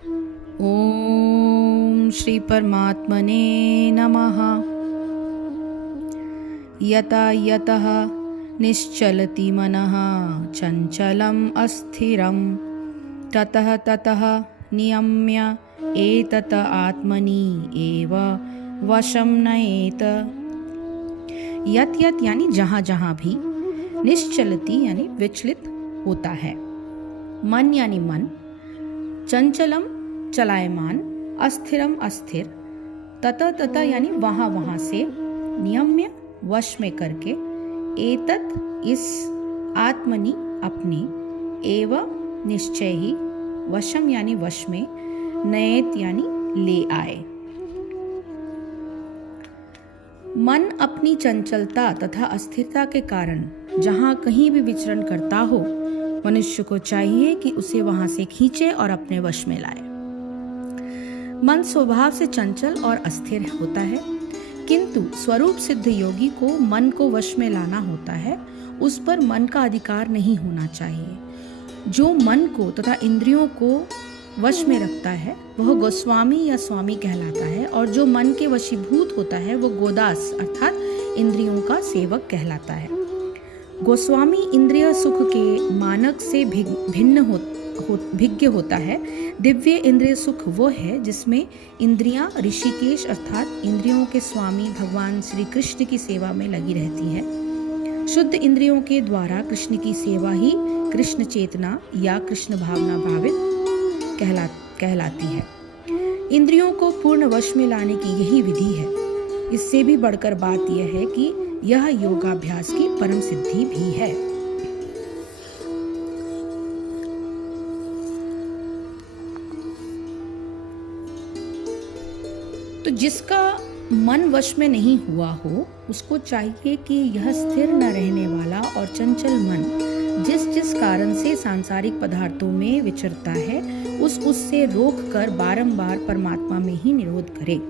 ओम श्री परमात्मने नमः। यता यतः निश्चलति मनः चंचलम् अस्थिरं ततः ततः नियम्य एतत आत्मनि एव वशं नयेत। यत यत यानी जहाँ जहाँ भी, निश्चलति यानी विचलित होता है, मन यानी मन, चंचलम चलायमान, अस्थिरम अस्थिर, तत तत यानी वहाँ वहाँ से, नियम्य वश में करके, एतत इस, आत्मनि अपने, एव निश्चय ही, वशम यानी वश में, नयेत यानी ले आए। मन अपनी चंचलता तथा अस्थिरता के कारण जहाँ कहीं भी विचरण करता हो, मनुष्य को चाहिए कि उसे वहां से खींचे और अपने वश में लाए। मन स्वभाव से चंचल और अस्थिर होता है, किंतु स्वरूप सिद्ध योगी को मन को वश में लाना होता है। उस पर मन का अधिकार नहीं होना चाहिए। जो मन को तथा इंद्रियों को वश में रखता है वह गोस्वामी या स्वामी कहलाता है, और जो मन के वशीभूत होता है वह गोदास अर्थात इंद्रियों का सेवक कहलाता है। गोस्वामी इंद्रिय सुख के मानक से भिज्ञ होता है। दिव्य इंद्रिय सुख वो है जिसमें इंद्रियां ऋषिकेश अर्थात इंद्रियों के स्वामी भगवान श्री कृष्ण की सेवा में लगी रहती है। शुद्ध इंद्रियों के द्वारा कृष्ण की सेवा ही कृष्ण चेतना या कृष्ण भावना भावित कहलाती है। इंद्रियों को पूर्ण वश में लाने की यही विधि है। इससे भी बढ़कर बात यह है कि यह योगाभ्यास की परम सिद्धि भी है। तो जिसका मन वश में नहीं हुआ हो, उसको चाहिए कि यह स्थिर न रहने वाला और चंचल मन जिस जिस कारण से सांसारिक पदार्थों में विचरता है, उससे रोक कर बारंबार परमात्मा में ही निरोध करे।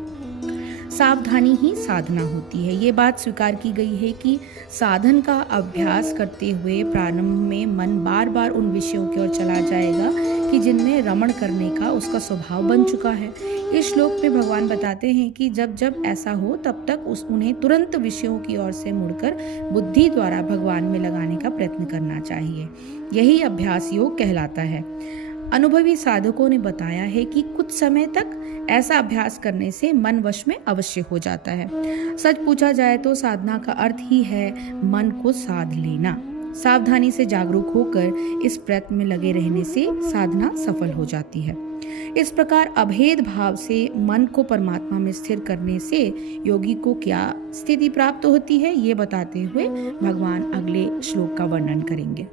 सावधानी ही साधना होती है। ये बात स्वीकार की गई है कि साधन का अभ्यास करते हुए प्रारंभ में मन बार बार उन विषयों की ओर चला जाएगा कि जिनमें रमण करने का उसका स्वभाव बन चुका है। इस श्लोक में भगवान बताते हैं कि जब जब ऐसा हो तब तक उन्हें तुरंत विषयों की ओर से मुड़कर बुद्धि द्वारा भगवान में लगाने का प्रयत्न करना चाहिए। यही अभ्यास योग कहलाता है। अनुभवी साधकों ने बताया है कि कुछ समय तक ऐसा अभ्यास करने से मन वश में अवश्य हो जाता है। सच पूछा जाए तो साधना का अर्थ ही है मन को साध लेना। सावधानी से जागरूक होकर इस प्रयत्न में लगे रहने से साधना सफल हो जाती है। इस प्रकार अभेद भाव से मन को परमात्मा में स्थिर करने से योगी को क्या स्थिति प्राप्त होती है, ये बताते हुए भगवान अगले श्लोक का वर्णन करेंगे।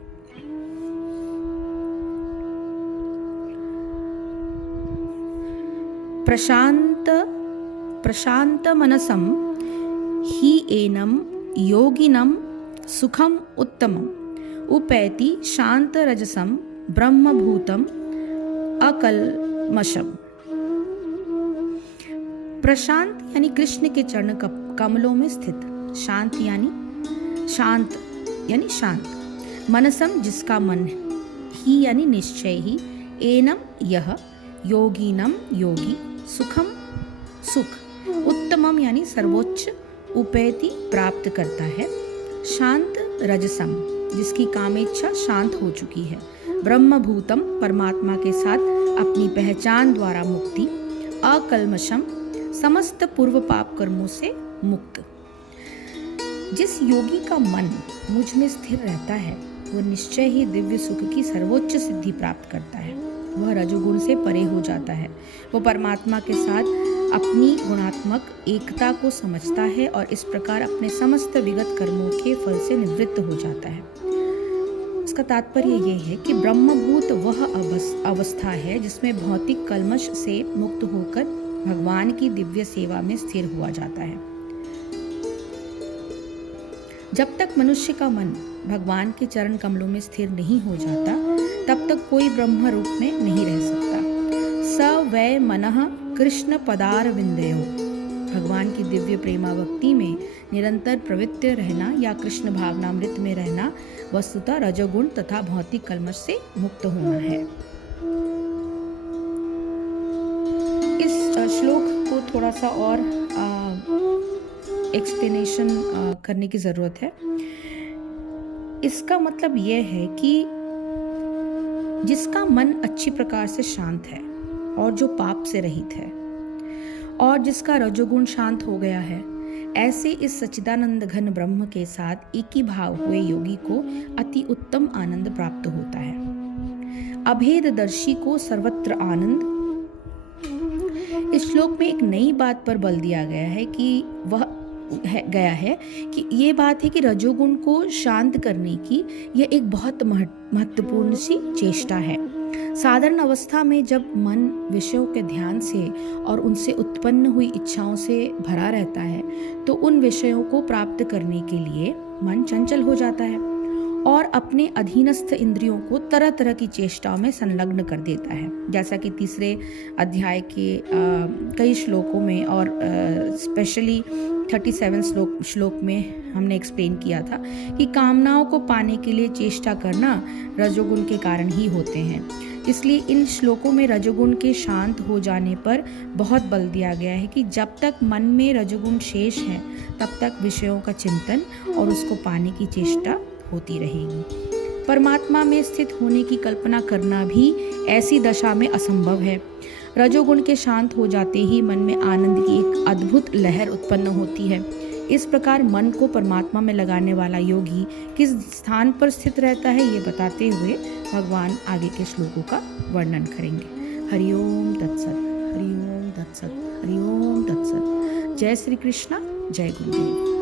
प्रशांत मनसम ही एनम योगिनम सुखम उत्तमम उपैति शांत रजसम ब्रह्मभूतम अकल्मषम। प्रशांत यानी कृष्ण के चरण कमलों में स्थित, शांत यानी शांत, मनसम जिसका मन, ही यानी निश्चय ही, एनम यह, योगिनम योगी, सुखम सुख, उत्तमम यानी सर्वोच्च, उपैति प्राप्त करता है, शांत रजसम जिसकी कामेच्छा शांत हो चुकी है, ब्रह्मभूतम परमात्मा के साथ अपनी पहचान द्वारा मुक्ति, अकल्मषम समस्त पूर्व पाप कर्मों से मुक्त। जिस योगी का मन मुझ में स्थिर रहता है वह निश्चय ही दिव्य सुख की सर्वोच्च सिद्धि प्राप्त करता है। वह रजोगुण से परे हो जाता है। वो परमात्मा के साथ अपनी गुणात्मक एकता को समझता है और इस प्रकार अपने समस्त विगत कर्मों के फल से निवृत्त हो जाता है। इसका तात्पर्य ये है कि ब्रह्मभूत वह अवस्था है जिसमें भौतिक कल्मश से मुक्त होकर भगवान की दिव्य सेवा में स्थिर हुआ जाता है। जब तक मनुष्य का मन भगवान के चरण कमलों में स्थिर नहीं हो जाता तब तक कोई ब्रह्म रूप में नहीं रह सकता। स वै मनः कृष्ण पदारविंदयो, भगवान की दिव्य प्रेमा भक्ति में निरंतर प्रवृत्त रहना या कृष्ण भावनामृत में रहना वस्तुतः रजोगुण तथा भौतिक कल्मश से मुक्त होना है। श्लोक को थोड़ा सा और एक्सप्लेनेशन करने की ज़रूरत है। इसका मतलब यह है कि जिसका मन अच्छी प्रकार से शांत है और जो पाप से रहित है और जिसका रजोगुण शांत हो गया है, ऐसे इस सच्चिदानंद घन ब्रह्म के साथ एक ही भाव हुए योगी को अति उत्तम आनंद प्राप्त होता है। अभेददर्शी को सर्वत्र आनंद। इस श्लोक में एक नई बात पर बल दिया गया है कि ये बात है कि रजोगुण को शांत करने की यह एक बहुत महत्वपूर्ण सी चेष्टा है। साधारण अवस्था में जब मन विषयों के ध्यान से और उनसे उत्पन्न हुई इच्छाओं से भरा रहता है तो उन विषयों को प्राप्त करने के लिए मन चंचल हो जाता है और अपने अधीनस्थ इंद्रियों को तरह तरह की चेष्टाओं में संलग्न कर देता है। जैसा कि तीसरे अध्याय के कई श्लोकों में और स्पेशली 37 श्लोक में हमने एक्सप्लेन किया था कि कामनाओं को पाने के लिए चेष्टा करना रजोगुण के कारण ही होते हैं। इसलिए इन श्लोकों में रजोगुण के शांत हो जाने पर बहुत बल दिया गया है कि जब तक मन में रजोगुण शेष है तब तक विषयों का चिंतन और उसको पाने की चेष्टा होती रहेगी। परमात्मा में स्थित होने की कल्पना करना भी ऐसी दशा में असंभव है। रजोगुण के शांत हो जाते ही मन में आनंद की एक अद्भुत लहर उत्पन्न होती है। इस प्रकार मन को परमात्मा में लगाने वाला योगी किस स्थान पर स्थित रहता है, ये बताते हुए भगवान आगे के श्लोकों का वर्णन करेंगे। हरिओम तत्सत, हरिओम तत्सत, हरिओम तत्सत। जय श्री कृष्णा, जय गुरुदेव।